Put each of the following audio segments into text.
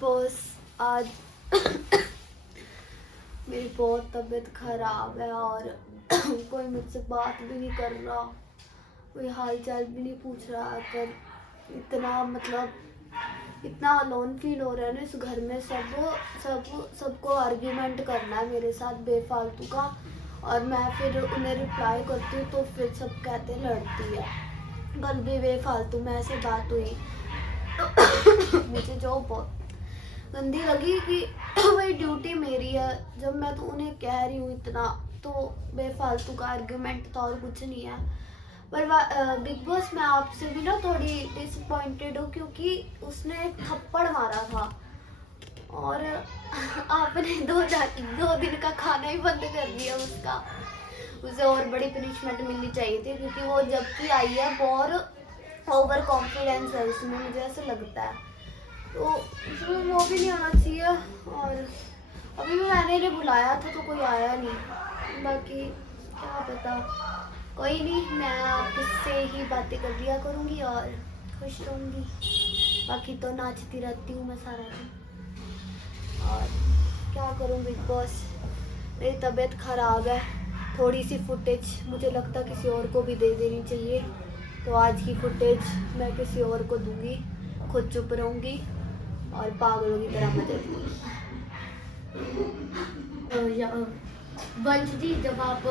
Boss आज मेरी बहुत तबीयत खराब है और कोई मुझसे बात भी नहीं कर रहा, कोई हाल चाल भी नहीं पूछ रहा। कर इतना अलोन फील हो रहा है ना इस घर में। सबको आर्ग्यूमेंट करना है मेरे साथ बेफालतू का, और मैं फिर उन्हें रिप्लाई करती हूँ तो फिर सब कहते हैं लड़ती है। कल भी बेफालतू में ऐसे बात हुई तो मुझे जो बहुत गंदी लगी कि वही ड्यूटी मेरी है। जब मैं तो उन्हें कह रही हूँ इतना, तो बेफालतू का आर्ग्यूमेंट था और कुछ नहीं है। पर बिग बॉस मैं आपसे भी ना थोड़ी डिसअपॉइंटेड हूँ, क्योंकि उसने एक थप्पड़ मारा था और आपने दो दिन का खाना ही बंद कर दिया उसका। उसे और बड़ी पनिशमेंट मिलनी चाहिए थी, क्योंकि वो जब की आई है बहुत ओवर कॉन्फिडेंस है उसमें, मुझे ऐसा लगता है। तो उसमें वो भी नहीं आना चाहिए। और अभी भी मैंने इन्हें बुलाया था तो कोई आया नहीं। बाकी क्या पता, कोई नहीं, मैं आपसे ही बातें कर लिया करूँगी और खुश रहूँगी। बाकी तो नाचती रहती हूँ मैं सारा दिन। और क्या करूँ बिग बॉस, मेरी तबीयत ख़राब है। थोड़ी सी फुटेज मुझे लगता किसी और को भी दे देनी चाहिए, तो आज की फुटेज मैं किसी और को दूंगी, खुद चुप रहूँगी और पागलों की तरह मजे लूँगी। वंश जी, जब आप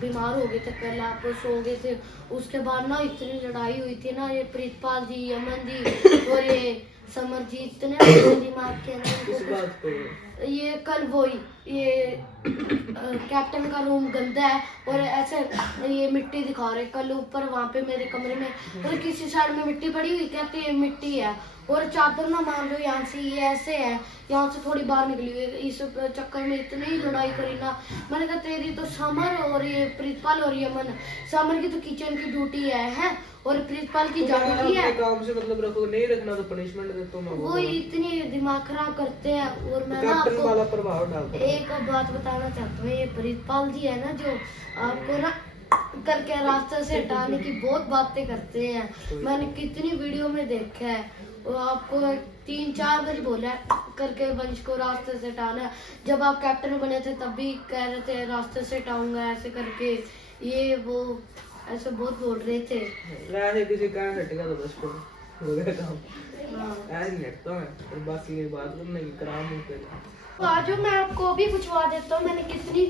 बीमार हो गए थे, कल आप सो गए थे, उसके बाद ना इतनी लड़ाई हुई थी ना, ये प्रीतपाल जी, यमन जी और ये समर जी, इतने दिमाग के अंदर ये कल वही ये कैप्टन का रूम गंदा है और ऐसे ये मिट्टी दिखा रहे। कल ऊपर वहाँ पे मेरे कमरे में और किसी साइड में मिट्टी पड़ी हुई, कहते हैं मिट्टी है, और चादर ना मान लो यहाँ से ये ऐसे है, यहाँ से थोड़ी बाहर निकली हुई है। इस चक्कर में इतनी ही लड़ाई करी ना। मैंने कहा तेरी तो समर और ये प्रीतपाल और यमन, समर की तो किचन की ड्यूटी है और प्रीतपाल की झाड़ू की है। काम से मतलब रखो, नहीं रखना तो पनिशमेंट देता हूं। वो इतनी दिमाग खराब करते हैं। और मैं ना कैप्टन वाला आपको प्रभाव डालता है। एक बात बताना चाहता हूँ, ये प्रीतपाल जी है ना, जो आपको ना करके रास्ते से हटाने की बहुत बातें करते हैं। मैंने कितनी वीडियो में देखा है, और आपको 3-4 बार बोला है करके वंश को रास्ते से हटाना है। जब आप कैप्टन बने थे तब भी कह रहे थे रास्ते से हटाऊंगा ऐसे करके, ये वो ऐसे बहुत बोल रहे थे। ऐसे किसी का हटेगा तो बस हो गया काम। हाँ, ऐसे नहीं हटता मैं, और बाकी ये बात करने की कराम नहीं करता। तो आज मैं आपको भी पूछवा देता हूँ, मैंने कितनी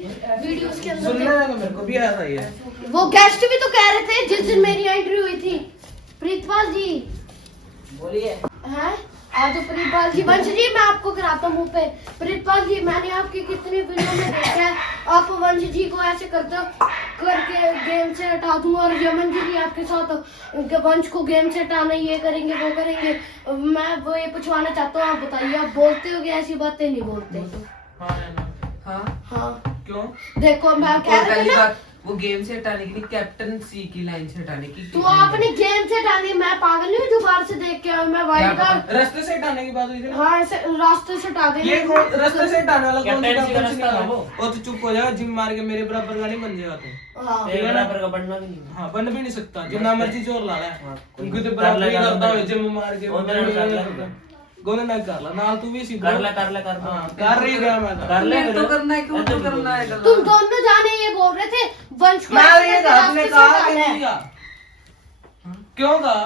वीडियोस के अंदर सुनने में मेरे को भी ऐसा ही है। वो गेस्ट भी तो कह रहे थे जिस दिन मेरी एंट्री हुई थी। प्रीतपाल जी बोलिए। हैं, आज तो प्रीतपाल जी, वंश जी मैं आपको कराता हूँ मुंह पे। प्रीतपाल जी, मैंने आपकी कितनी वीडियो में देखा है, आप वंश जी को ऐसे करते करके गेम से हटा दूंगा, और यमन जी भी आपके साथ वंश को गेम से हटाना, ये करेंगे वो करेंगे। मैं वो ये पूछवाना चाहता हूँ, आप बताइए, आप बोलते हो ऐसी बातें? नहीं बोलते? हाँ हाँ, क्यों? देखो मैं कह रही थी ना, वो गेम से हटाने की नहीं, कैप्टनसी की लाइन से हटाने की। तो आपने गेम से हटानी, मैं पागल नहीं हूँ जो बाहर से देख के आया, मैं वाइल्ड कार्ड रास्ते से हटाने की बात हुई थी ना। हाँ ऐसे रास्ते से हटा देंगे। ये रास्ते से हटाने वाला कौन सा कैप्टनसी का कैप्टनसी रास्ता का है वो। और तो चुप हो जा, जिम मार के मेरे बराबर का नहीं बन जाएगा तू। हाँ, तेरे बराबर का बनना भी नहीं। हाँ, बन भी नहीं सकता, जितना मर्जी जोर ला ले। हाँ, उनको तो कर बराबर ले, ही कर ले। करता है, जिम मार के उन्होंने कर ले। गोने ना कर ला ना, तू भी सीख कर ले हाँ, कर रही है मैं कर ले तो करना है, क्यों तो करना है? तुम दोनों जाने ये बोल रहे थे वंश को मैं ऐसे ये करके आपने रास्ते से कहा हटाना कि है। नहीं कहा? क्यों कहा?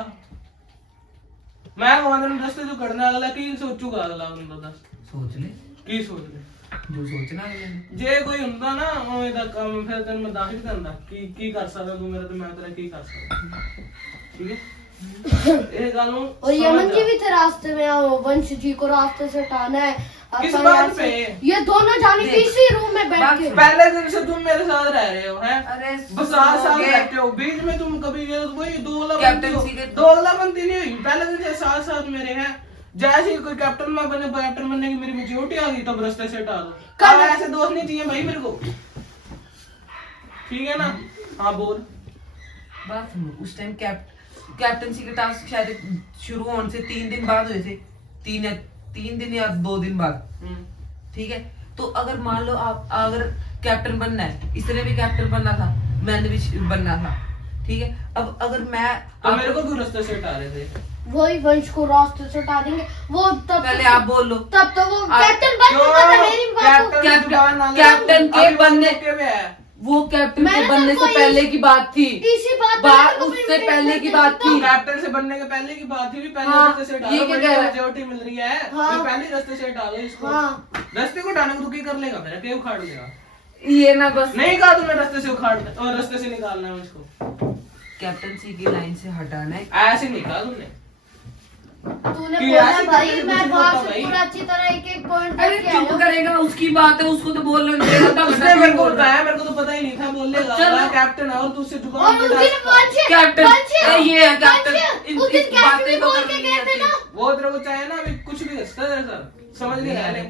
मैं वहां रास्ते जो करने वाला की सोचूगा अगला बंदा दस सोच ले की सोच ले जो सोचना है। जे कोई ਹੁੰਦਾ ਨਾ ਉਵੇਂ ਦਾ ਕੰਮ ਫਿਰ ਤੈਨੂੰ ਮੈਂ ਦੱਸ ਦਿੰਦਾ ਕੀ ਕਰ ਸਕਦਾ ਤੂੰ ਮੇਰਾ ਤੇ ਮੈਂ ਤੇਰਾ ਕੀ ਕਰ ਸਕਦਾ ठीक है ये ਗੱਲ ਨੂੰ और यमन जी भी थे रास्ते में, आओ वंश जी को रास्ते से हटाना है। किस अपन बात यहाँ पे? से- ये दोनों जाने की इसी रूम में बैठ के। पहले दिन से तुम मेरे साथ रह रहे हो हैं अरे बस 7 साल सुनोगे? रहते हो बीच में तुम कभी ये वही दोगला कैप्टनसी के- दोगला बनती नहीं हुई पहले दिन से साथ साथ मेरे हैं जैसे ही कोई कैप्टन में बने कैप्टन बनने की मेरी मेच्योरिटी आ गई तब रास्ते से हटा दो अब ऐसे दोस्त नहीं चाहिए भाई मेरे को ठीक है ना हाँ बोल बात सुनो, उस टाइम कैप्टनसी के टास्क शायद शुरू होने से 3 दिन बाद हुए थे, 3 दिन या 2 दिन बाद। ठीक है, तो अगर मान लो आप अगर कैप्टन बनना है, इसने भी कैप्टन बनना था, मैंने भी बनना था, ठीक है। अब अगर मैं तो मेरे को क्यों रास्ते से हटा रहे थे वही वंश को रास्ते से हटा देंगे। वो तब पहले आप बोल लो। तब तो वो आप- कैप्टन बन चुका था मेरी बात को। कैप्टन के बनने वो कैप्टन के मैंने बनने तो से पहले की बात थी। इसी बात पे मैंने तो उससे अपनी पहले की प्रेस बात देता थी। हूँ। कैप्टन से बनने के पहले की बात थी भी पहले हाँ, रास्ते से हटा ये लो, क्या बड़ी कह रहा है? मेजॉरिटी मिल रही है हाँ। तो पहले रास्ते से हटा लो इसको। हाँ। रास्ते को हटाने को तो क्या कर लेगा मेरा, क्या उखाड़ देगा? ये ना बस नहीं कहा तुमने रास्ते से उखाड़ और रास्ते से निकालना है मुझको, कैप्टनसी की लाइन से हटाना है। ऐसे नहीं कहा तुमने। तूने कि बोला ऐसे भाई, करके मैं कुछ बात होता से भाई। पूरा अच्छी तरह एक एक पॉइंट अरे करके चुप आया हूँ। करेगा, उसकी बात है, उसको तो बोलने देगा तब उसने मेरे को बोल रहा है। बताया, मेरे को तो पता ही नहीं था बोलेगा चलो। मैं कैप्टन है और तू उससे और जुबान उस पे दिन डाल। वंश कैप्टन, वंश ये है कैप्टन। वंश, इन- उस दिन इस कैप्टन बातें भी तो बोल करनी के नहीं गए थे आती। ना। वो तेरे को चाहे ना अभी कुछ भी हंसता है सर, समझ नहीं आया ले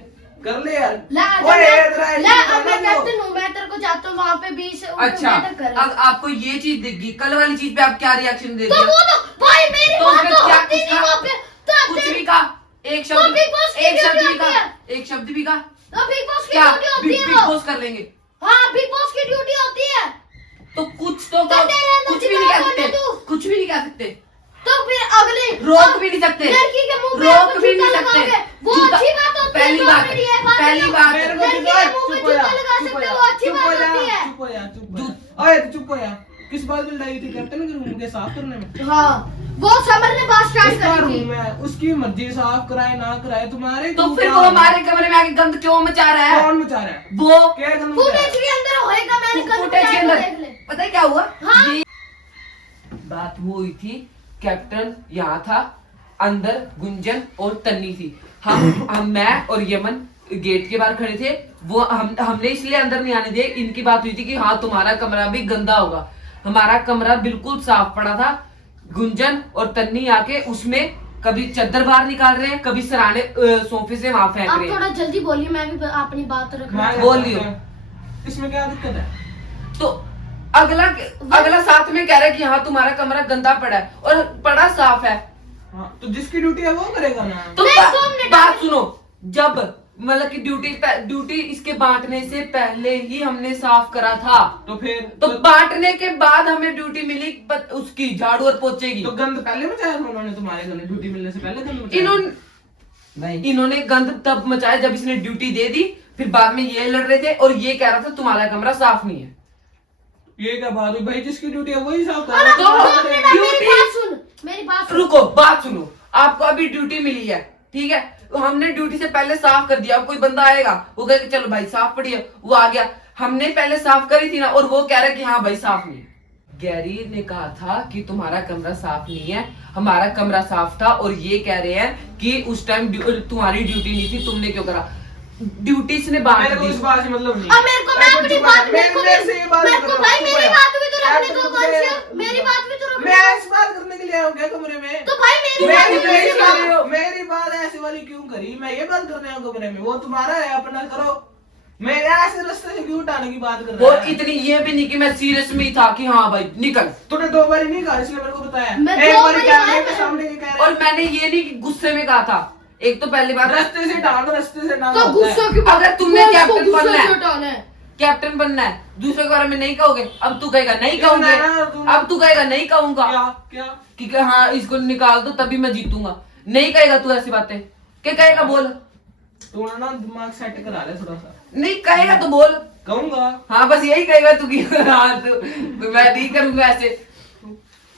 कर ले यार। ला ओए, इधर आ, ला इधर अब मैं आ, कैप्टन हूँ, मैं तेरे को जाता हूँ वहाँ पे 20 अच्छा, अब आपको ये चीज दिखी, कल वाली चीज पे आप क्या रिएक्शन दे तो दिया? वो तो भाई मेरी तो बात फिर तो क्या होती कुछ नहीं कहा? वहाँ पे। तो कुछ तेरी- भी कहा, एक तो शब्द, बिग बॉस की एक शब्द ड्यूटी भी होती कहा, है। एक शब्द भी कहा। तो बिग बॉस की क्या ड्यूटी होती बिग है बिग वो। बॉस कर लेंगे? हाँ बिग बॉस की ड्यूटी होती है। तो कुछ तो तो तेरे अंदर कुछ भी नहीं कह जितना सकते, बोलने दो। कुछ भी नहीं कह सकते, तो फिर अगले रोक भी नहीं सकते, लड़की के मुंह पे रोक आप भी जूता नहीं सकते। लगाओगे, वो जूता- अच्छी बात होती है। पहली जो बात, मेरी है, बात पहली नहीं। बात, मेरे को लड़की चुप के मुंह पे हो जा, जूता लगा चुप हो सकते जा, हो, वो अच्छी चुप हो बात जा, होती है। चुप हो जा, चुप हो जा। ओए तू चुप हो जा। किस बात में लड़ाई थी कैप्टन के रूम के साफ करने में? हाँ वो समर ने बात स्टार्ट उसका करी थी। रूम है, उसकी मर्जी, साफ कराए ना कराए तुम्हारे। तो तुम फिर क्या वो हो? हमारे कमरे में आके गंद क्यों मचा रहा है? कौन मचा रहा है? वो क्या गंद मचा रहा फुटेज है? के अंदर होएगा, मैंने कल फुटेज के बताया, अंदर देख ले। पता है क्या हुआ? हाँ। ये बात वो हुई थी, कैप्टन यहाँ था, अंदर गुंजन और तन्नी थी, हम मैं और यमन गेट के बाहर खड़े थे। वो हमने इसलिए अंदर नहीं आने दिए, इनकी बात हुई थी कि हाँ तुम्हारा कमरा भी गंदा होगा। हमारा कमरा बिल्कुल साफ पड़ा था। गुंजन और तन्नी आके उसमें कभी चादर बाहर निकाल रहे हैं, कभी सराने सोफे से वहां फेंक आप रहे थोड़ा हैं। जल्दी बोलिए, मैं भी अपनी बात रख रहा मैं हूँ। बोल लियो। इसमें क्या दिक्कत है? तो अगला साथ में कह रहा है कि हाँ तुम्हारा कमरा गंदा पड़ा है, और पड़ा साफ है। हाँ, तो जिसकी ड्यूटी है वो करेगा ना। तो नहीं, 2 मिनट बात सुनो, जब मतलब कि ड्यूटी इसके बांटने से पहले ही हमने साफ करा था, तो फिर तो बांटने के बाद हमें ड्यूटी मिली उसकी झाड़ू और पोछे की। तो गंद पहले मचाया था उन्होंने तुम्हारे घर में, ड्यूटी मिलने से पहले गंद मचाया? इन्होंने गंद तब मचाया जब इसने ड्यूटी दे दी, फिर बाद में ये लड़ रहे थे और ये कह रहा था तुम्हारा कमरा साफ नहीं है। ये क्या बात हुई भाई, जिसकी ड्यूटी है वही साफ कर और रहा अब है। 2 मिनट आप मेरी ड्यूटी- बात सुन, मेरी बात सुन। रुको, बात सुनो, आपको अभी ड्यूटी मिली है, ठीक है, तो हमने ड्यूटी से पहले साफ कर दिया। अब कोई बंदा आएगा, वो कहेगा चलो भाई साफ पड़ी है, वो आ गया, हमने पहले साफ करी थी ना, और वो कह रहा है कि हाँ भाई साफ नहीं है। गैरी ने कहा था कि तुम्हारा कमरा साफ नहीं है, हमारा कमरा साफ था, और ये कह रहे हैं कि उस टाइम तुम्हारी ड्यूटी नहीं थी, तुमने क्यों करा? ड्यूटी इसने बांट मेरे को दी। इस बात से मतलब नहीं। अब मेरे को मैं अपनी बात मेरे को मेरे से ये बात मेरे नहीं को कर भाई रहा, मेरी चुप बात भी तो है। रखने दो वंश, मेरी बात भी तो रखने मैं दो। इस बात करने के लिए आया हूँ क्या कमरे में? तो भाई मेरी मैं बात भी भी तो यही तो कह रखने रही दो। हूँ। मेरी बात ऐसी वाली क्यों करी? मैं ये बात करने आया हूँ कमरे में, वो तुम्हारा है, अपना करो। मेरे ऐसे रास्ते से क्यों उठाने की बात कर वो रहा है? इतनी ये भी नहीं कि मैं सीरियस में ही था कि हाँ भाई निकल, तूने 2 बार नहीं कहा, इसलिए मेरे को बताया। मैं एक 2 बार बारी कैमरे कहा के है। सामने ये कह रहा और मैंने ये नहीं कि गुस्से में कहा था। एक तो पहली बार रास्ते से डाल, रास्ते से डाल। तो गुस्सा क्यों? अगर तुमने उसको कैप्टन गुस्सा बनना है, क्यों हटाना है? कैप्टन बनना है, दूसरे के बारे में नहीं कहोगे, अब तू कहेगा नहीं क्यों कहूंगे, ना, तुम- अब तू कहेगा नहीं कहूंगा क्या क्या? कि हाँ इसको निकाल दो तभी मैं जीतूंगा, नहीं कहेगा तू ऐसी बातें, क्या कहेगा बोल, तूने ना दिमाग सेट करा ले थोड़ा सा। नहीं कहेगा तो बोल, कहूंगा। हाँ बस यही कहेगा तू कि हाँ तो मैं नहीं करूंगा ऐसे,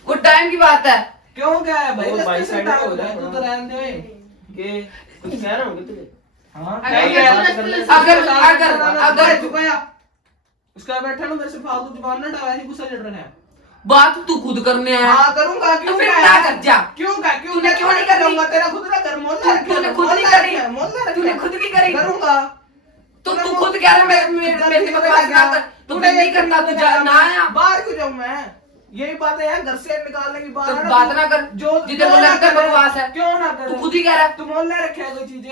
वो टाइम की बात है। क्यों क्या है भाई? वो रास्ते भाई से साइड डाल हो जा तू तो थोड़ा। रहने दे। के कुछ कह रहा हूँ क्या तुझे? हाँ, अगर क्या मैं है? तो रास्ते से- अगर चुप है। उसका बैठा ना, मेरे से फालतू जुबान ना डाला, ऐसी गुस्सा चढ़ रहा है। बात तू खुद करने आया, हाँ करूंगा, क्यों तो फिर क्या क्या है? कर जा, क्यों क्या? क्यों तूने मैं क्यों नहीं करी? करूंगा? तेरा खुद ना कर, मोहल्ला रखा तूने है, खुद नहीं मोहल्ला करी, रखा है, मोहल्ला रखा तूने है। खुद नहीं करी, करूंगा। तो तू खुद कह रहा है मेरे से बकवास ना कर, तो फिर नहीं करना, तू जा ना आया, बाहर क्यों जाऊं मैं? यही बात है यार, घर से निकालने की बात तो है ना। बात ना कर, जो जिधर को लगता है बकवास है, क्यों ना कर? तू खुद ही कह रहा है। तू मोहल्ला रखा है कोई चीज?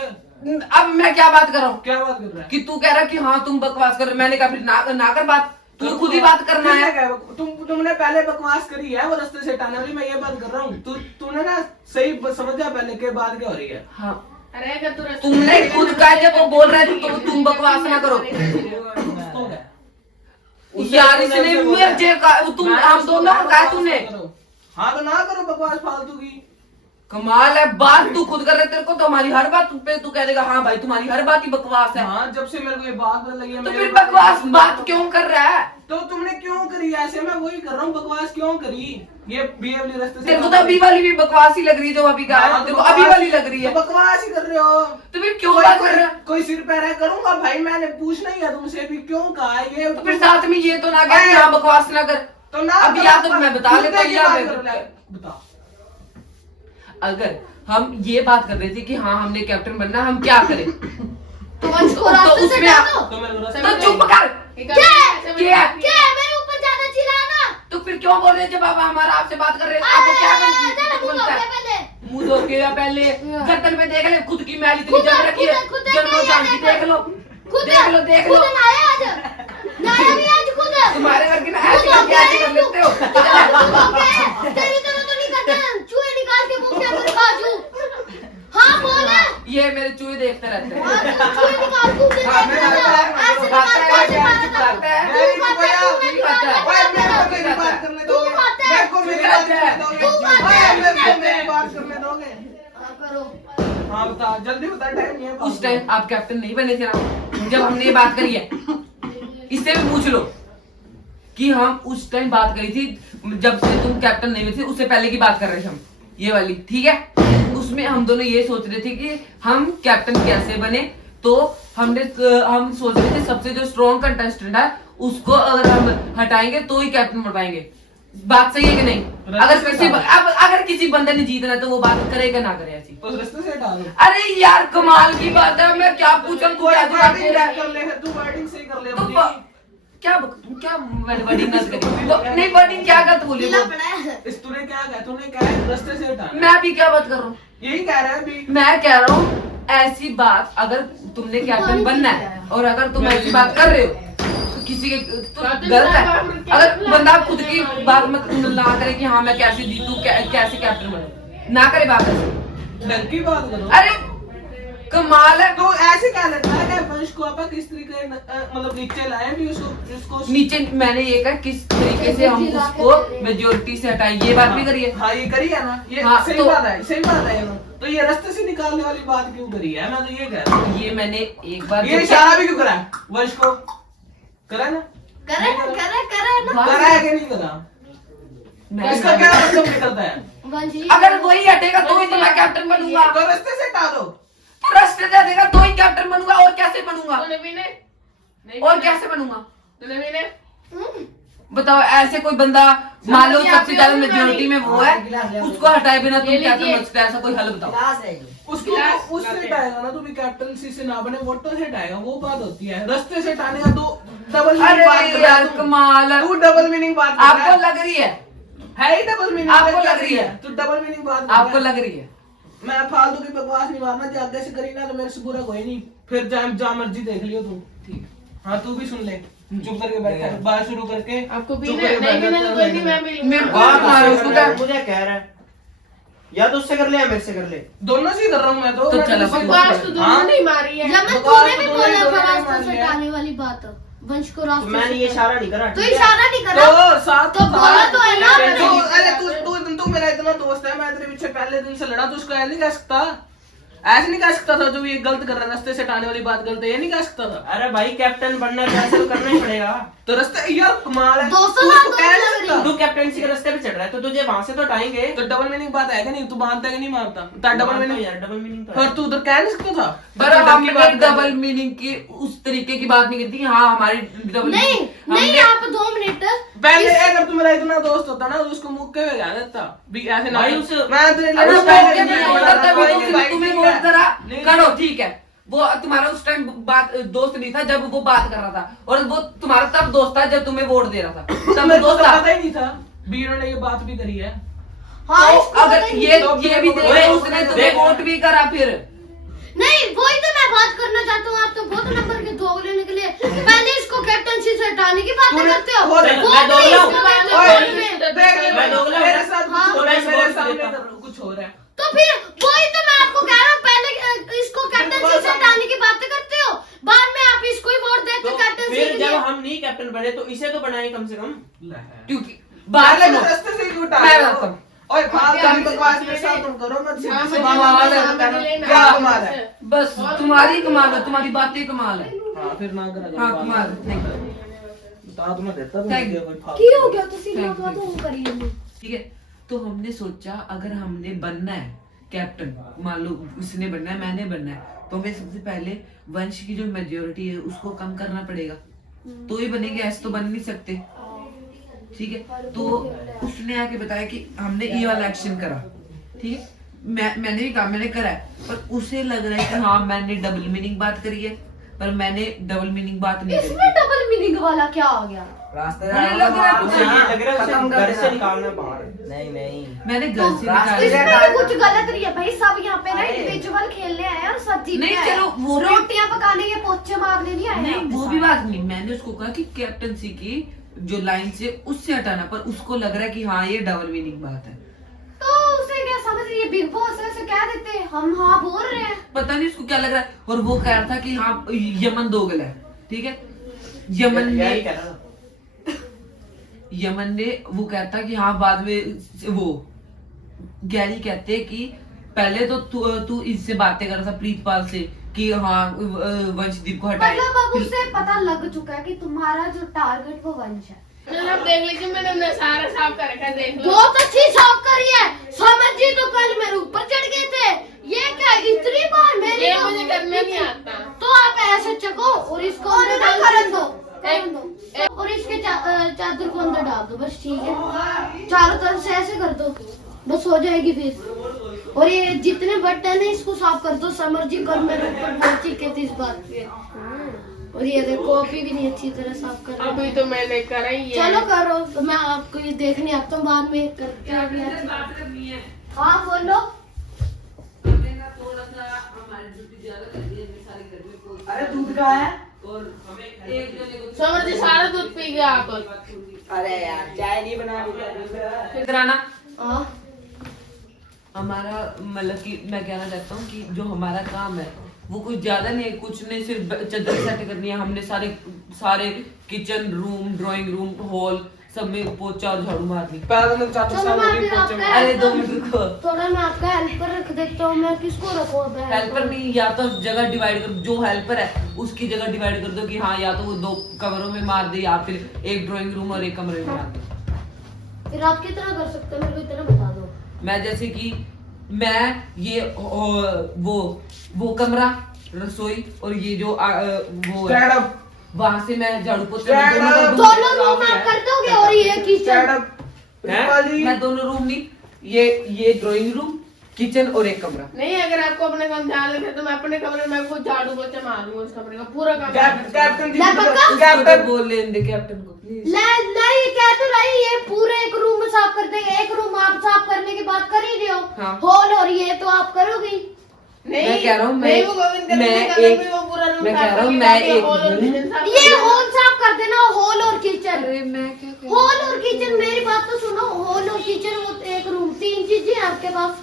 अब मैं क्या बात कर रहा हूँ क्या बात कर रहा है? कि तू कह रहा है कि हाँ तुम बकवास कर रहे हो। मैंने कहा फिर ना कर बात, तू खुद ही बात करना है। तुमने पहले बकवास करी है, वो रास्ते से हटाने वाली, मैं ये बात कर रहा हूँ। तूने ना सही समझा पहले के बात क्या हो रही है। हाँ अरे अगर तू रास्ते तुमने से- खुद कहा जब वो बोल रहे थे तो तुम बकवास ना करो तो क्या? यार, इसने मुझे कहा तुम हम दोनों को कहा तूने, हाँ तो ना करो बकवास फालतू की। कमाल है, बात तू खुद कर रहे, तेरे को तो हमारी हर बात पे तू कह देगा हाँ भाई तुम्हारी हर बात ही बकवास है। हाँ जब से मेरे को ये बात पता लगी है, तो मेरे फिर को- बकवास बात क्यों कर रहा है? तो तुमने क्यों करी ऐसे? मैं वही कर रहा हूँ, बकवास क्यों करी? ये बेवली रास्ते से तेरे को तो अभी वाली भी बकवास ही लग रही है जो अभी का है, हाँ, तेरे को अभी वाली लग रही है, तो बकवास ही कर रहे हो। तो फिर क्यों बात कर रहा है? कोई सिर पैर है करूंगा भाई, मैंने पूछना ही है तुमसे भी क्यों कहा है ये। तो फिर साथ में ये तो ना कह कि हाँ बकवास ना कर। तो ना अभी या तो मैं बता देता हूँ या मैं बता। अगर हम ये बात कर रहे थे कि हाँ हमने कैप्टन बनना, हम क्या करें? तो वंश को रास्ते से उसमें हटा दो। तो मेरे को रास्ते तो में- चुप कर। क्या मेरे ऊपर ज्यादा चिल्लाना। तो फिर क्यों बोल रहे जब आप हमारा आपसे बात कर रहे हैं? आपको क्या मुंह धो के या पहले गर्दन में देख ले, खुद की मैल इतनी जम रखी है, जन्मों जान की देख लो, देख लो तुम्हारे घर की ना ऐसी करके ऐसे कर लेते हो। ये मेरे चूहे देखते रहते हैं। ओए, मेरे को मेरी बात करने दोगे? मेरे को मेरी बात करने दोगे? ओए, मेरे को मेरी बात करने दोगे? हाँ बता, जल्दी बता, टाइम नहीं है। उस टाइम आप कैप्टन नहीं बने थे ना, जब हमने ये बात करी है, इससे भी पूछ लो कि हम उस टाइम बात करी थी जब से तुम कैप्टन नहीं हुए थे, उससे पहले की बात कर रहे थे हम, ये वाली, ठीक है? उसमें हम दोनों ये सोच रहे थे कि हम कैप्टन कैसे बने, तो हम सोच रहे थे सबसे जो स्ट्रॉन्ग कंटेस्टेंट है उसको अगर हम हटाएंगे तो ही कैप्टन बन पाएंगे। बात सही है कि नहीं? अगर किसी बंदे ने जीतना है तो वो बात करेगा ना करे ऐसी। उस रास्ते से हटा दो। अरे यार कमाल की बात है, मैं क्या पूछूं तू क्या जवाब दे रहा है? कर ले, तू वर्डिंग सही कर ले तो अपनी। क्या वर्डिंग गलत करी? नहीं वर्डिंग क्या गलत बोली वो? तूने क्या कहा? तूने कहा है रास्ते से हटा। मैं अभी क्या बात कर रहा हूँ? यही कह रहा है अभी। मैं कह रहा हूँ ऐसी बात, अगर तुमने कैप्टन बनना है और अगर तुम ऐसी बात कर रहे हो तो किसी के तो गलत है। अगर बंदा खुद की बात मत ना करे कि हाँ मैं कैसे जीतूं, कैसे कैप्टन बनूं, ना करे बात ऐसे। ढंग की बात करो। अरे कमाल है। तो ऐसे क्या लगता है कि वंश को आप किस तरीके मतलब नीचे लाए भी उसको नीचे मैंने ये कहा किस तरीके से हम उसको मेजोरिटी से हटाएं, ये बात भी करिए। हाँ ये करी है ना, ये हाँ, सही तो- बात है, सही बात है ना। तो ये रास्ते से निकालने वाली बात क्यों करी है? मैं तो ये कह रहा हूँ। ये मैंने एक बार ये इशारा भी क्यों करा है? वंश को करा ना? करा है कि नहीं करा? मैं- इसका क्या मतलब निकलता है? अगर वही हटेगा तो ही तो मैं कैप्टन बनूंगा, तो रास्ते से हटा दो। तो रास्ते से हटेगा तो ही कैप्टन बनूंगा, और कैसे बनूंगा? और कैसे बनूंगा? बताओ ऐसे कोई बंदा मान लो सबसे ज्यादा मेजोरिटी में वो है, उसको हटाए बिना तुम कैप्टन बन सकते हो, ऐसा कोई हल बताओ। उसको तो उससे हटाएगा ना, तो भी कैप्टनसी से ना बने वोटों से हटाएगा, वो बात होती है। रास्ते से हटाने का तो डबल मीनिंग बात कर अरे रहा यार है तू। कमाल है। तू डबल मीनिंग बात कर रहा आपको है। लग रही है? है ही डबल मीनिंग। आपको क्या लग रही है? तू डबल मीनिंग बात कर रहा आपको है। लग रही है? मैं फालतू की बकवास नहीं मारना, जो आगे से करी ना तो मेरे से बुरा कोई नहीं, फिर जा मर्जी देख लियो तू। ठीक। हाँ तू भी सुन ले, चुप करके बैठा है, बात शुरू करके आपको चुप पीना करके है? नहीं बैठा पीना है, तो कोई नहीं, मैं भी लूंगा। मेरे को मारो उसको क्या? मुझे कह रहा है या तो उससे कर ले या मेरे से कर ले। दोनों से ही कर रहा हूँ मैं तो। तो मैं चलो, दूसरी बकवास बात तो कर- दोनों हाँ? ने ही मारी है। जब मैं बकवास तूने भी तो बोला दोनों था ने रास्ते मान से लिया। हटाने वाली बात, वंश को तो रास्ते मैंने ये इशारा नहीं करा। तो ठीक है? इशारा नहीं करा। तो साथ तो बोला तो है ना तो मैंने। अरे तू मेरा इतना दोस्त है, मैं तेरे पीछे पहले दिन से लड़ा, तो उसको ऐसे नहीं कह सकता, ऐसे नहीं कह सकता था जो ये गलत कर रहा है, रास्ते से हटाने वाली बात गलत है, ये नहीं कह सकता था। अरे भाई कैप्टन बनना है तो करना ही पड़ेगा। तो रास्ते यार कमाल है, 200 तू लाख उसको कह नहीं तो सकता। तू कैप्टनसी के रास्ते पे चढ़ रहा है तो तुझे वहां से तो हटाएंगे। तो डबल मीनिंग बात है कि नहीं? तू मानता है कि नहीं मानता? तो डबल मीनिंग यार, डबल मीनिंग तो पर तू उधर कह नहीं सकता था। पर तू डर की हमने बात कर डबल रहा मीनिंग की उस तरीके की बात नहीं की थी। हाँ हमारी डबल नहीं नहीं, आप 2 मिनट पहले अगर तू मेरा इतना दोस्त होता ना तो उसको मुक्के में गा देता भी ऐसे ना। भाई उस- मैं तेरे लिए अरे ना वो पहले क्या दिन मैं बोला बोला था, था, भाई, भी भाई, तुम्हें ठीक वोट है। करा नहीं, करो, नहीं। ठीक है। वो तुम्हारा उस टाइम बात दोस्त नहीं था जब वो बात कर रहा था, और वो तुम्हारा तब दोस्त था जब तुम्हें वोट दे रहा था, तब मेरे को दोस्त तो था। पता ही नहीं था, बीरो ने ये बात भी करी है। हाँ तो इसको अगर पता ही ये नहीं। भी देखे उसने तुम्हें वोट भी करा फिर। नहीं वही तो मैं बात करना चाहता हूँ। आप तो बहुत नंबर के दोगले निकले। पहले इसको कैप्टनसी से हटाने की बातें तूने- करते हो, वो मैं वोट दोगला भी हूँ। इसको देते हो ओए, वोट में। देख ले, मैं दोगला हूँ। मेरे साथ हाँ। कुछ हो रहा है, मैं मेरे वोट सामने देता कुछ हो रहा है। तो फिर वही तो मैं आपको कह रहा हूँ, पहले इसको कैप्टनसी से हटाने की बातें करते हो, बाद में आप इसको ही वोट देते तो हो कैप्टनसी फिर के जब लिए। हम नहीं कैप्टन बने तो इसे तो बनाए कम से कम। क्योंकि बात पहले सुनो, तो रास्ते से ही उठा मैं लो। बताता हूँ। ओए फालतू की बकवास के साथ तुम करो मत। क्या कमाल है? बस तुम्हारी कमाल है, तुम्हारी बातें कमाल है। हाँ फिर ना करा। हाँ कमाल, थैंक यू। बता तुम्हें देता Thank you. कोई की हो गया तुसी Thank लगा you. तो वो करिए। ठीक है, तो हमने सोचा अगर हमने बनना है कैप्टन, मान लो उसने बनना है, मैंने बनना है, तो हमें सबसे पहले वंश की जो मेजोरिटी है उसको कम करना पड़ेगा, तो ही बनेंगे, ऐसे तो बन नहीं सकते। ठीक है, तो उसने आके बताया कि हमने ये वाला एक्शन करा। ठीक है, मैंने भी कहा, मैंने करा है, पर उसे लग रहा है कि हाँ मैंने डबल मीनिंग बात करी है, पर मैंने डबल मीनिंग बात नहीं इसमें करी। डबल मीनिंग वाला क्या आ गया? रास्ते मुझे लग रहा है उसे ये लग रहा है खत्म उसे कर घर से देना। निकालना बाहर। नहीं नहीं मैंने घर से निकाल रास्ते दिया। इसमें कुछ गलत नहीं है भाई, सब यहाँ पे ना इंडिविजुअल खेलने आए हैं और सब जीतने नहीं, आए हैं। चलो, वो भी- रोटियां पकाने के पोछे मारने नहीं आए हैं नहीं यहाँ पे वो सारे। भी बात नहीं, मैंने उसको कहा कि कैप्टनसी की जो लाइन से उससे हटाना, पर उसको लग रहा है कि हाँ ये डबल मीनिंग बात है। तो उसे क्या समझ रही है, बिग बॉस है, उसे कह देते हैं हम हाँ बोल रहे हैं। पता नहीं उसको क्या लग रहा है, और वो कह रहा था कि हाँ यमन दोगल है। ठीक है, यमन यही ने कह रहा था। वो कहता कि हाँ बाद में वो गैरी कहते कि पहले तो तू इससे बातें कर रहा था प्रीतपाल से कि हाँ वंशदीप को हटाए। मतलब अब उसे पता लग चुका है कि तुम्हारा जो टारगेट वो वंश है। आप देख लीजिए, मैंने अपना सारा साफ कर रखा है, देख लो। बहुत अच्छी साफ करी है। समझ जी तो कल मेरे ऊपर चढ़ गए थे, ये क्या इतनी बार मेरी ये तो- मुझे करना नहीं आता। तो आप ऐसे चको और इसको अंदर डाल दो और इसके चादर को अंदर डाल दो, बस ठीक है। चारों तरफ से ऐसे कर दो, बस हो जाएगी फिर। और ये जितने बटन है इसको साफ कर दो। समर जी कल मेरे ऊपर बहुत चीखे थे इस बात पे। और ये देखो कॉपी भी नहीं अच्छी तरह साफ कर रही। अभी तो मैंने करा ही है। चलो करो, तो मैं आपको ये देखने आता हूँ बाद में करके अभी अच्छी- हाँ बोलो। अरे दूध का है। समझ जी सारा दूध पी गया आप। अरे यार चाय नहीं बना रही। कराना हाँ हमारा मतलब कि मैं कहना चाहता हूँ कि जो हमारा काम है वो कुछ ज्यादा नहीं है, कुछ नहीं, सिर्फ चादर सेट करनी है। हमने सारे kitchen room, drawing room, hall सब में पोछा और झाड़ू मारनी। पहले तो चाचा चलो साहब मैं भी फिर पहुंचे। आपका अरे 2 मिनट रुको, थोड़ा मैं आपका हेल्पर रख देता हूँ। मैं किसको रखूँ अब हेल्पर नहीं, या तो जगह डिवाइड कर, जो हेल्पर है उसकी जगह डिवाइड कर दो कि हाँ या तो वो 2 कमरों में मार दे या फिर एक ड्राइंग रूम और एक कमरे में मार दे। फिर आप कितना कर सकते हो मेरे को इतना बता दो। मैं जैसे कि मैं ये वो कमरा, रसोई और ये जो वो है, Stand up. वहां से मैं झाड़ू पोछा Stand दोनों कर up. दूंगा। दोनों रूम आप कर दोगे और ये Stand किचन। up. प्रिंसिपल जी। मैं दोनों रूम नहीं, ये ड्राइंग रूम, किचन और एक कमरा। नहीं, अगर आपको अपने काम ध्यान रखे तो मैं अपने कमरे में आपको झाड़ू पोछा मारूंगा, उस कमरे का पूरा काम। कैप्टन जी। मैं पक्का? कैप्टन। बोल लेने दे कैप्टन को प्लीज। नहीं कह तो रही, ये पूरे एक रूम में साफ कर देंगे। एक रूम आप साफ करने की बात कर ही रहे हो। हाँ। हॉल और ये तो आप करोगे। नहीं, मैं कह रहा हूँ, नहीं, वो गोविंद का मैं नहीं करना, एक- कोई वो पूरा रूम मैं साफ कह रहा हूँ, करके मैं बाकी एक हॉल और हूँ। किचन साफ ये करके- हॉल साफ कर देना, हॉल और किचन। अरे मैं क्या हॉल और किचन, मेरी बात तो सुनो। हॉल और किचन वो एक रूम, 3 चीजें हैं आपके पास।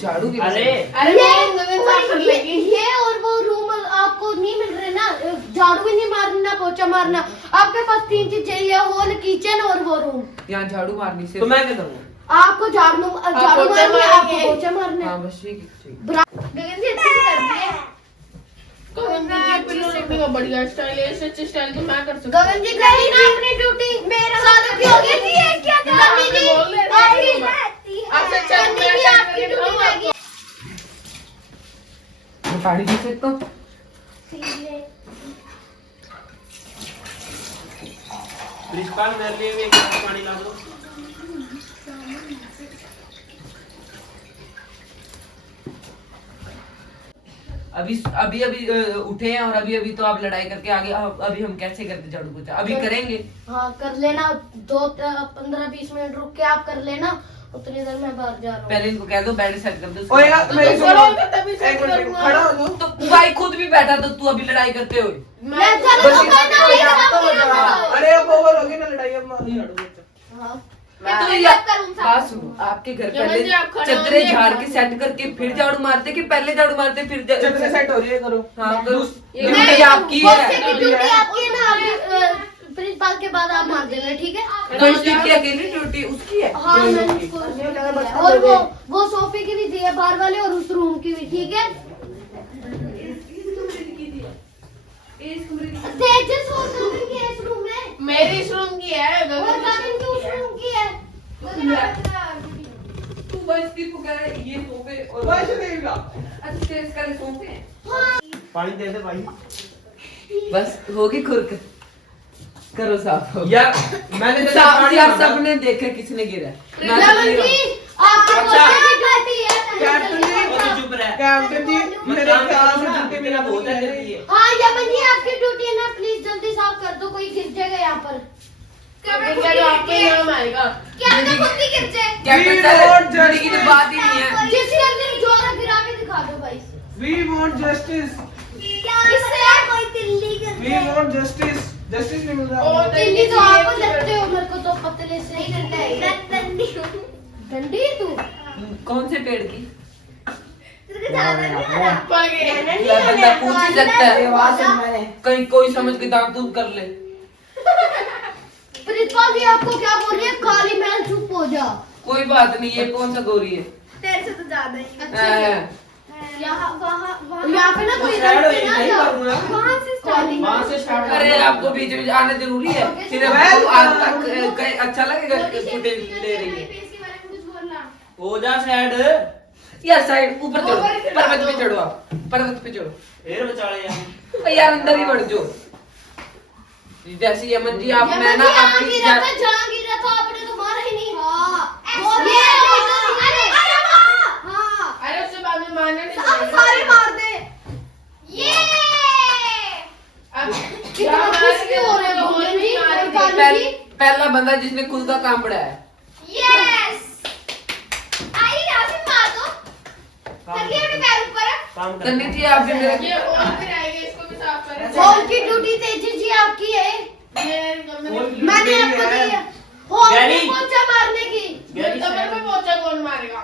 झाड़ू की अरे अरे वो गोविंद साफ कर लेगी। ये और वो रूम आपको नहीं मिल रहे ना, झाड़ू भी नहीं मारना, पोछा मारना। आपके पास 3 चीजें, ये हॉल, किचन और वो रूम। यहाँ झाड़ू मारनी से तो मैं क्या करूँगा? आपको झाड़ू पोछा मारना है, आपको मारेंगे। पोछा मारना है। हाँ बस ठीक है। गगन जी अच्छे से कर दिए। गोविंद जी पिल्लू रखने का बढ़िया स्टाइल है, ऐसे अच्छे स्टाइल तो मैं कर सकता हूँ। गगन जी करी ना अपनी ड्यूटी। मेरा सालों की हो गई थी ये क्या था? गगन जी बोल रहे थे आपकी आपसे अच्छा गगन मैं जी क्या आपकी करके ड्यूटी खाऊं? रहेगी। मैं पानी पी सकता हूँ? प्रिंसिपल मेरे लिए भी एक गिलास पानी ला दो। अभी उठे हैं और अभी तो आप लड़ाई करके आगे अभी हम कैसे करते झाड़ू पोछा? अभी करेंगे। हाँ कर लेना, 15-20 मिनट रुक के आप कर लेना। उतनी देर में बाहर जा रहा हूँ। पहले इनको कह दो बेड सेट कर दो। ओए यार मेरी तो सुनो। बोलो, तभी से एक मिनट करूंगा। खड़ा हो जाओ। तो भाई खुद भी बैठा तो तू अभी लड़ाई करते हो। मैं चलो तो मैं ना वही हाँ, काम करूँगा। अरे अब ओवर हो गई ना लड़ाई, अब मार झाड़ू पोछा। हाँ मैं तो मैं या जब करूँ साफ बात सुनो, आपके घर यमन पहले जी, आप खड़े चदरे होइए। झाड़ के सेट करके फिर झाड़ू मारते कि पहले झाड़ू मारते फिर चतरे सेट हो रही है करो। हाँ तो ये ड्यूटी आपकी पोछे है। की ड्यूटी आपकी है ना। अभी प्रिंसिपल के बाद आप मार देना, ठीक है? तो उसकी क्या अकेली ड्यूटी उसकी है? हाँ मैंने उसको, और वो सोफे की भी दी है बाहर वाले, और उस रूम की भी, ठीक है? तेजस और गगन की है इस रूम में, मेरी इस रूम की है, और गगन की उस रूम की है। तू बस की को कह रहा है ये सोफे और वैसे नहीं ला अच्छा स्टेज का सोफे हैं। पानी दे दे भाई। बस होगी खुरक करो साफ हो यार मैंने जैसे साफ पानी यार मांगा। सबने देखा किसने गिरा गगन जी आपके अच्छा। पोस्टर की गलती है। कैप्टन जी और तू चुप रह। कैप्टन जी मेरे काम ख्याल करो से ना, ड्यूटी मेरा मेरा बहुत बहुत है है। जल्दी है। हाँ यमन जी आपकी ड्यूटी है ना, प्लीज जल्दी साफ कर दो, कोई गिर जाएगा यहाँ पर। क्या तो आपको ही नाम आएगा। क्या तो खुद भी गिर जाए, कैप्टन want साहब की तो बात ही नहीं है। जिसके अंदर जोरा गिरा के दिखा दो भाई। वी वांट जस्टिस, इससे कोई तिल्ली वी वांट जस्टिस, जस्टिस नहीं मिल रहा। ओ, तिल्ली तो आप लगते हो मेरे को तो पतले से ही डंडी तू कौन से पेड़ की पड़ गए। बंदा पूछ ही सकता है कहीं कोई समझ के दांत दूर कर ले। प्रिंसिपल जी आपको क्या बोल रही है, काली मैन चुप हो जा। कोई बात नहीं, ये कौन सा गोरी है? तेरे से तो ज्यादा ही यहाँ यहाँ पे ना कोई स्टार्ट हो रंग पे ना नहीं जाओ। करूंगा। वहाँ से स्टार्टिंग वहाँ से स्टार्ट अरे आपको बीच में आना जरूरी है, फिर आपको आज तक कहीं अच्छा लगेगा फुटेज ले रही है। हो जा साइड। यार साइड ऊपर चढ़ो, पर्वत पे चढ़ो, आप पर्वत पे चढ़ो। फिर बचाले यार। यार अंदर ही बढ़ जाओ। जैसे यमन जी आप मैं ना आपकी जहाँ गिरा था आपने तो मारा ही नहीं। अरे हाँ अरे उससे बाद में मारना नहीं अब चाहिए। सारे मार दे। ये अब कितना खुश क्यों हो रहे हो भोले जी और काली जी? पहला बंदा जिसने खुद का काम बढ़ाया। यस आई राशि मार दो, चलिए अपने पैर ऊपर। काम कर। करनी थी आप भी ये मेरे और फिर आएगा, इसको भी साफ करें। हॉल की ड्यूटी तेजी जी आपकी है, ये कमरे मैंने आपको दी है हॉल गैरी। में पोंछा मारने की। में पोछा कौन मारेगा?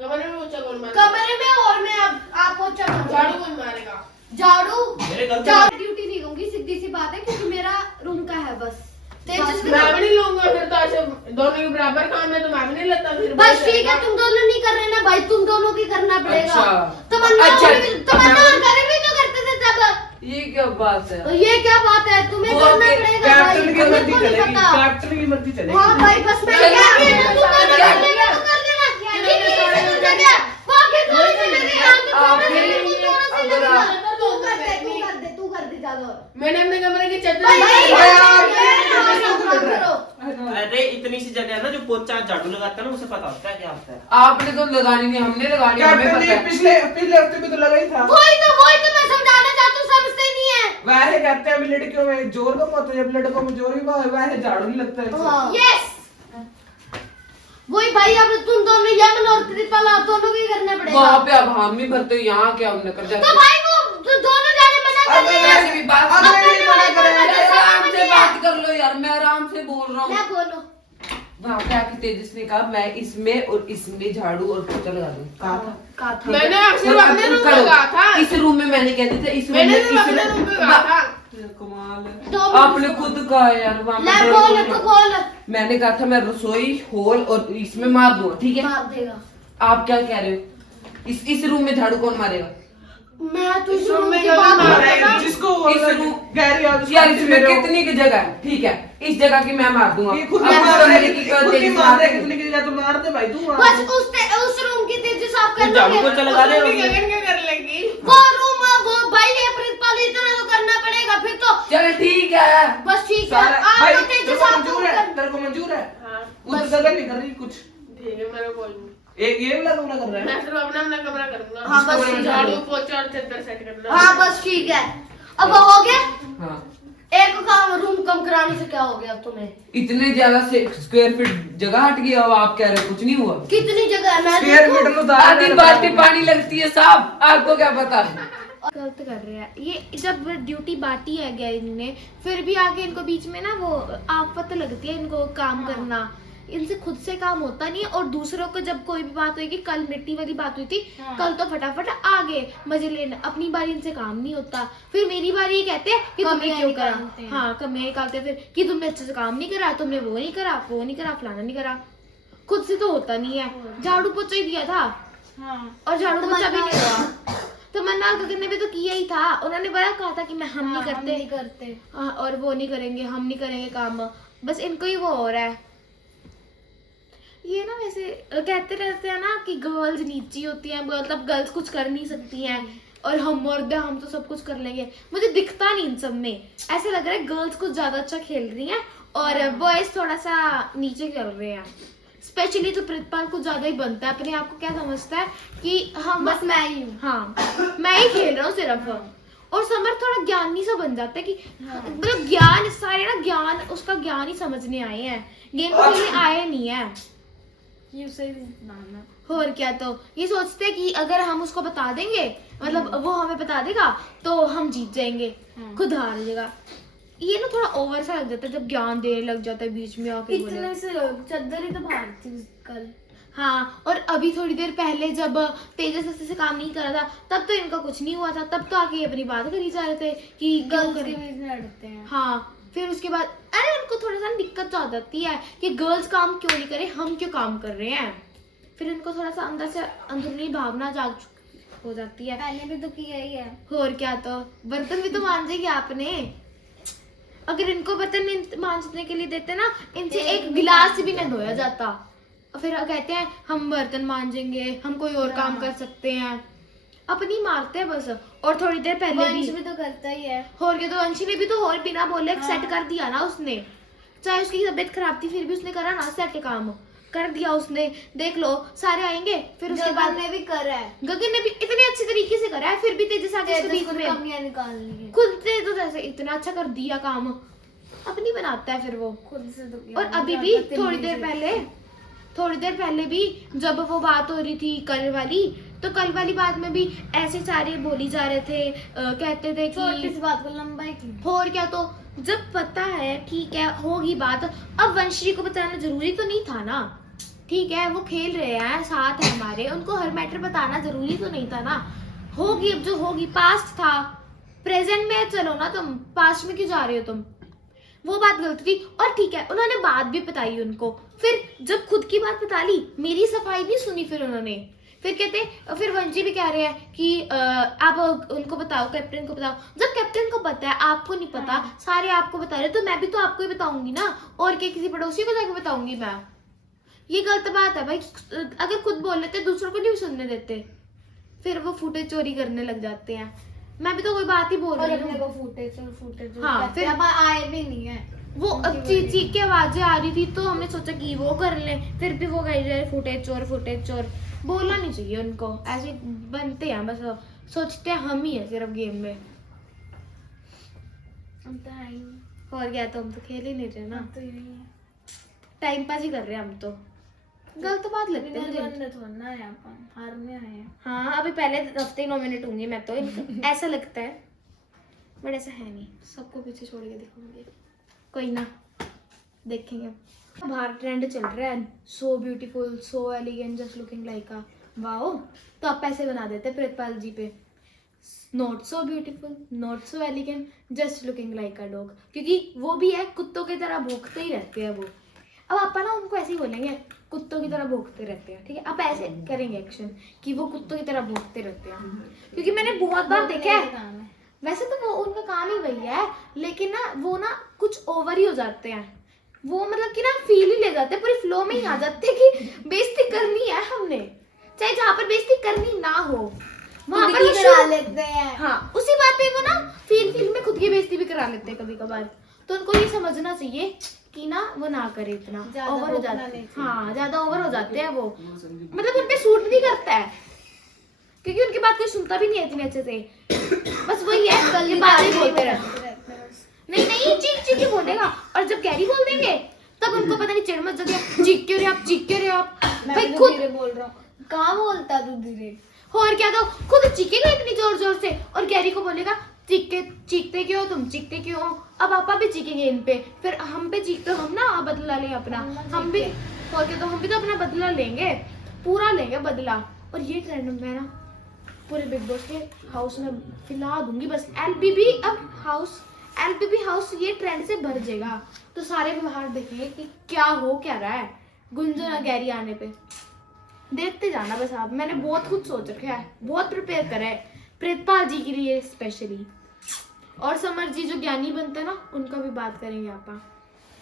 कमरे में पोछा कौन मारेगा? कमरे में हॉल में आप पोंछा मारो। झाड़ू कौन मारेगा? झाड़ू मेरे गलती झाड़ू ड्यूटी नहीं लूंगी, सीधी सी बात है, क्योंकि मेरा रूम का है बस। तेजस मैं भी नहीं लूंगा फिर तो, ऐसे दोनों के बराबर काम है तो मैं भी नहीं लेता फिर। बस ठीक है, तुम दोनों नहीं कर रहे ना भाई, तुम दोनों की करना पड़ेगा। अच्छा। तमन्ना अच्छा। तमन्ना और करण भी तो करते थे तब। ये क्या बात है? तो ये क्या बात है, तुम्हें वो करना के पड़ेगा भाई, कैप्टन की हमें मर्जी को नहीं चलेगी, पता। कैप्टन की मर्जी चलेगी। हाँ भाई बस मैं चलो, क्या कह रहा हूँ, तू चलो, कर चलो, लेना, तू कर लेना। ठीक है, तू कर क्या? बाकी थोड़ी सी मेरे यहाँ तो आप थोड़ा सा मेरे तू लिए थोड़ा सा अगर लगा। आप- तू कर दे ज्यादा। मैंने अपने कमरे की चद्दर भाई भाई, आप- करो। अरे इतनी सी जगह है ना जो पोचा झाड़ू लगाता है ना उसे पता होता है क्या होता है। आपने तो लगानी नहीं, हमने लगानी, हमें कैप्टन पता जी है। पिछले पिछले हफ्ते में तो लगा ही था। वही तो मैं समझाना चाहती हूँ, समझते नहीं है। वैसे कहते हैं अभी लड़कियों में जोर कम होता है, जब लड़कों में जोर ही वैसे झाड़ू नहीं लगता है। यस वही भाई, अब तुम दोनों यमन और त्रिपाल आप दोनों को ही करना पड़ेगा। वहाँ पे अब हम ही भरते हो, यहाँ क्या हमने कर तो जाते भाई वो तो दोनों जाने मना कर अब रहे हैं। वैसे भी बात अब मैं नहीं मना कर रहा। अरे आराम से बात कर लो यार, मैं आराम से बोल रहा हूँ। मैं बोलो वहाँ पे आके तेजस ने कहा मैं इसमें और इसमें झाड़ू और पोछा लगा दूँ। कहा था मैंने सिर्फ और अपने अब रूम करो। में कहा था। इस रूम में मैंने कहते थे, इस रूम मैंने में सिर्फ अपने रूम में कहा था। कमाल है। दो आपने खुद कहा यार वहाँ ले पे बोल तू बोल। मैंने कहा था मैं रसोई हॉल और इसमें मार दूंगा, ठीक है? मार देगा। आप क्या कह रहे हो? इस रूम में झाड़ू कौन मारेगा? मैं तो इस रूम में की कभी बात मारा कर है रहा हूँ। जिसको इस रूम- गहरी आदत यार इसमें कितनी की जगह है, ठीक है? इस जगह की मैं मार दूंगा। ये खुद अब नहीं उस मार रहा कमरे है, की खुद नहीं तेजस मार रहा है, मार कितनी की जगह तो मार दे भाई तू। बस उस रूम की तेजी साफ कर झाड़ू लोगे। पोछा लगा ले उसमें गगन क्या कर लेगी? वो रूम वो भाई ये प्रिंसिपल इतना तो करना पड़ेगा फिर तो। चल ठीक है। बस ठीक है, सारा आप भाई तो तेरे तेजी को साफ मंजूर है, तेरे को मंजूर है। हाँ उस जगह नहीं कर रही कुछ। ठीक है, मेरा कोई नहीं। एक ये वाला कमरा कर रहा है। मैं सिर्फ अपना अपना कमरा करूंगा। हाँ, बस जिसको ठीक है। झाड़ू पोछा और चद्दर सेट करना। हाँ बस ठीक है, अब हो गया। हाँ एक काम रूम कम कराने से क्या हो गया तुम्हें? इतने ज्यादा स्क्वायर फीट जगह हट गई और आप कह रहे हो कुछ नहीं हुआ? कितनी जगह है मैं स्क्वायर देखूं? मीटर में आधी बाल्टी पानी लगती है साहब, आपको क्या पता? गलत कर रहे हैं ये, जब ड्यूटी बांटी है गया इनने, फिर भी आगे इनको बीच में ना वो आफत लगती है इनको काम करना, इनसे खुद से काम होता नहीं है। और दूसरों को जब कोई भी बात होगी, कल मिट्टी वाली बात हुई थी, कल तो फटाफट आगे मजे लेने, अपनी बारी इनसे काम नहीं होता। फिर मेरी बारी ये कहते हैं कि तुमने क्यों करा, हाँ कमियां निकालते हैं फिर कि तुमने अच्छे से काम नहीं करा, तुमने वो नहीं करा, वो नहीं करा, फलाना नहीं करा। खुद से तो होता नहीं है। झाड़ू पोछा ही दिया था और झाड़ू पोछा भी नहीं हुआ। तमन्ना गगन ने भी तो किया ही था, उन्होंने बड़ा कहा था कि हम नहीं करते हाँ, और वो नहीं करेंगे, हम नहीं करेंगे काम, बस इनको ही वो हो रहा है। ये ना वैसे कहते रहते हैं ना कि गर्ल्स नीची होती हैं, मतलब गर्ल्स कुछ कर नहीं सकती हैं और हम मर्द हैं, हम तो सब कुछ कर लेंगे। मुझे दिखता नहीं इन सब में, ऐसा लग रहा है गर्ल्स कुछ ज्यादा अच्छा खेल रही हैं और बॉयज थोड़ा सा नीचे कर रहे हैं। स्पेशली तो प्रितपाल कुछ ज्यादा ही बनता है, अपने आप को क्या समझता है कि हम बस मैं ही हूँ, हाँ मैं ही खेल रहा हूँ सिर्फ। और समर थोड़ा ज्ञानी सा बन जाता है कि मतलब ज्ञान सारे ना ज्ञान उसका ज्ञान ही समझने आए हैं, गेम खेलने आए नहीं है। और क्या, तो ये सोचते हैं कि अगर हम उसको बता देंगे, मतलब वो हमें बता देगा तो हम जीत जाएंगे, खुद हार जाएगा। ये ना थोड़ा ओवर सा लग जाता है जब ज्ञान देने लग जाता है बीच में आके। इतने से चद्दर ही तो भाग थी कल। हाँ, और अभी थोड़ी देर पहले जब तेजस अच्छे से काम नहीं कर रहा था तब तो इनका कुछ नहीं हुआ था, तब तो आके अपनी बात करी जा रहे थे कि गर्ल्स के बीच में लड़ते हैं। हाँ, फिर उसके बाद अरे उनको थोड़ा सा दिक्कत तो आ जाती है कि गर्ल्स काम क्यों नहीं करे, हम क्यों काम कर रहे हैं। फिर इनको थोड़ा सा अंदर से अंदरूनी भावना जाग हो जाती है। पहले भी तो किया ही है। और क्या, तो बर्तन भी तो मांजेगी आपने। अगर इनको बर्तन मांजने के लिए देते ना, इनसे एक गिलास भी नहीं धोया जाता। फिर कहते हैं हम बर्तन मांजेंगे, हम कोई और काम कर सकते हैं, अपनी मारते हैं बस। और थोड़ी देर पहले भी तो करता ही है। और क्या, तो अंशी ने भी तो और बिना बोले सेट कर दिया ना उसने, चाहे उसकी तबीयत खराब थी फिर भी उसने करा ना सेट, काम कर दिया उसने। देख लो सारे आएंगे, फिर उसके बाद ने भी करा है, गगन ने भी इतने अच्छे तरीके से करा है, फिर भी तेजस आके इसके बीच में कमियां निकालनी है। खुद से तो जैसे इतना अच्छा कर दिया काम, अपनी बनाता है फिर वो खुद से तो और अभी भी थोड़ी देर पहले भी जब वो बात हो रही थी कल वाली, तो कल वाली बात में भी ऐसे सारे बोली जा रहे थे, कहते थे कि इस बात को लंबाई की। और क्या, तो जब पता है ठीक है होगी बात, अब वंशी को बताना जरूरी तो नहीं था ना। ठीक है वो खेल रहे हैं, साथ है हमारे, उनको हर मैटर बताना जरूरी तो नहीं था ना। होगी अब जो होगी, पास्ट था, प्रेजेंट में चलो ना, तुम पास्ट में क्यों जा रहे हो तुम। वो बात गलत थी। और ठीक है उन्होंने बात भी बताई उनको, फिर जब खुद की बात बता ली, मेरी सफाई नहीं सुनी फिर उन्होंने। फिर कहते, फिर वंशी भी कह रहे हैं कि आप उनको बताओ, कैप्टन को बताओ। जब कैप्टन को पता है आपको नहीं पता, सारे आपको बता रहे, तो मैं भी तो आपको ही बताऊंगी ना, और क्या किसी पड़ोसी को जाके बताऊंगी मैं। ये गलत बात है भाई, अगर खुद बोल लेते दूसरों को नहीं सुनने देते, फिर वो फुटेज चोरी करने लग जाते हैं। मैं भी तो कोई बात ही बोल रही हूँ। फुटेज हाँ, फिर आए भी नहीं है, वो चीख की आवाजें आ रही थी तो हमने सोचा कि वो कर लें, फिर भी वो कह रहे फुटेज चोर। बोलना नहीं चाहिए उनको, ऐसे बनते हैं बस, सोचते हैं हम ही है सिर्फ गेम में। हम तो है ही, और क्या, तो हम तो खेल ही नहीं रहे ना, तो यही है। टाइम पास ही कर रहे हैं हम तो। गलत बात लगती है मुझे। थोड़ा है, अपन हारने आए हैं। हाँ, अभी पहले हफ्ते 9 मिनट होंगे, मैं तो ऐसा लगता है, बट ऐसा है नहीं। सबको पीछे छोड़ के दिखाऊंगी, कोई ना, देखेंगे। बाहर ट्रेंड चल रहा है, so beautiful, so elegant, just looking like a wow. तो आप पैसे बना देते प्रितपाल जी पे, not so beautiful, not so elegant, just looking like a dog, क्योंकि वो भी है कुत्तों की तरह भौंकते ही रहते हैं वो। अब आप ना उनको ऐसे ही बोलेंगे, कुत्तों की तरह भौंकते रहते हैं, ठीक है। आप ऐसे करेंगे एक्शन कि वो कुत्तों की तरह भौंकते रहते हैं, क्योंकि मैंने बहुत बार देखा है। वैसे तो वो उनका काम ही वही है, लेकिन ना वो ना कुछ ओवर ही हो जाते हैं। वो मतलब कि ना फील ही ले जाते हैं, पूरी फ्लो में ही आ जाते हैं कि बेइज्जती करनी है हमने, चाहे जहाँ पर बेइज्जती करनी ना हो वहाँ पर करा लेते हैं। हाँ, उसी बात पे वो ना फील में खुद की बेइज्जती भी करा लेते हैं कभी कभार। तो उनको ये समझना चाहिए कि ना वो ना करे, इतना ओवर हो जाता है। हाँ, ज्यादा ओवर हो जाते हैं वो, मतलब उन पे सूट नहीं करता है, क्योंकि उनकी बात कोई सुनता भी नहीं है इतने अच्छे से। बस वही है, कल की बात ही बोलते रहते। नहीं चीख के बोलेगा, और जब गैरी बोल देंगे तब उनको पता नहीं चिढ़ मच जाती है, चीख क्यों रहे आप। भाई खुद बोल रहा हूँ, कहाँ बोलता तू धीरे। और क्या, तो खुद चीखेगा इतनी जोर जोर से और गैरी को बोलेगा चीखते क्यों हो तुम, चीखते क्यों हो? अब पापा भी चीखेंगे इन पे, फिर हम पे चीखते हम ना बदला लें अपना, हम भी और क्या, तो हम भी तो अपना बदला लेंगे, पूरा लेंगे बदला। और ये ट्रेंड मैं ना पूरे बिग बॉस के हाउस में फैला दूंगी बस। एलबीबी हाउस ये ट्रेंड से भर जाएगा, तो सारे बाहर देखेंगे कि क्या रहा है गुंजन और गैरी आने पे। देखते जाना बस आप। मैंने बहुत कुछ सोच रखा है, बहुत प्रिपेयर करा है प्रीतपाल जी के लिए स्पेशली। और समर जी जो ज्ञानी बनते हैं ना, उनका भी बात करेंगे आप।